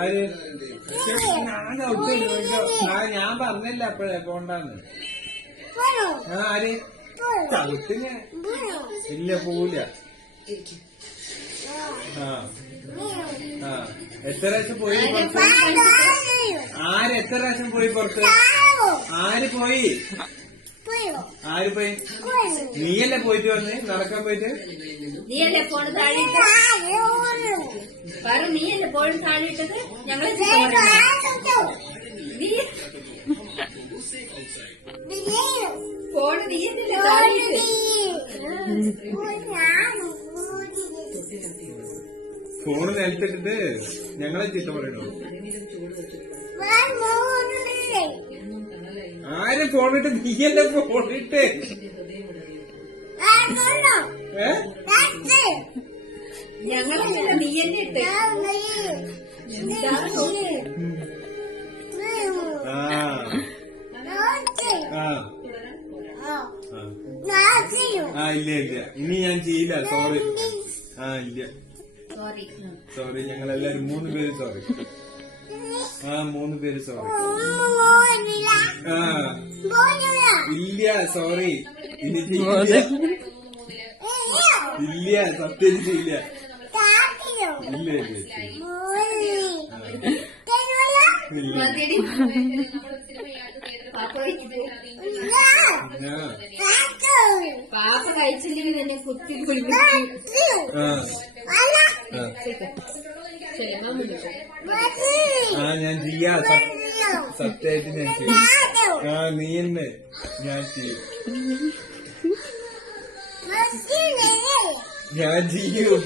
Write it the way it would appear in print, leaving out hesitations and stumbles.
ആര് ഞാൻ പറഞ്ഞില്ല അപ്പഴേ പോണ്ടാന്ന്. ആര് ചവിട്ടിന് ഇല്ല പോവില്ല. എത്ര പ്രാവശ്യം പോയി പുറത്ത്? എത്ര പ്രാവശ്യം പോയി പുറത്ത്? ആര് പോയി? നീയല്ലേ പോയിട്ട് വന്ന് നടക്കാൻ പോയിട്ട്? നീയല്ലേ ഫോണ് താഴെയിട്ട്? നീയല്ലേ ഫോൺ താഴെയിട്ടത്? ഞങ്ങളെ ഫോണ് നീയല്ലേ താഴെയിട്ട്? ഫോണ് നിലത്തിട്ടിട്ട് ഞങ്ങളെ ചീത്ത പറയണോ? ആര് ഫോണിട്ട്? നീയല്ലേ ഫോണിട്ട്? ഞങ്ങളല്ല നീയല്ലേ ഇട്ട്? ഇല്ല ഇല്ല, ഇനി ഞാൻ ചെയ്യില്ല. സോറി. ഇല്ല സോറി. ഞങ്ങളെല്ലാരും 3 പേര് സോറി. 3 പേര് സോറി. ഇല്ല സോറി. ഇനി ഇല്ല, സത്യം ചെയ്യില്ല. ഇല്ല പാപ്പ കഴിച്ചില്ലെങ്കിൽ തന്നെ കുത്തി ഞാൻ ചെയ്യാ. സത്യമായിട്ട് ഞാൻ ചെയ്യും. നീ തന്നെ ഞാൻ ചെയ്യും. ഞാൻ ചെയ്യും.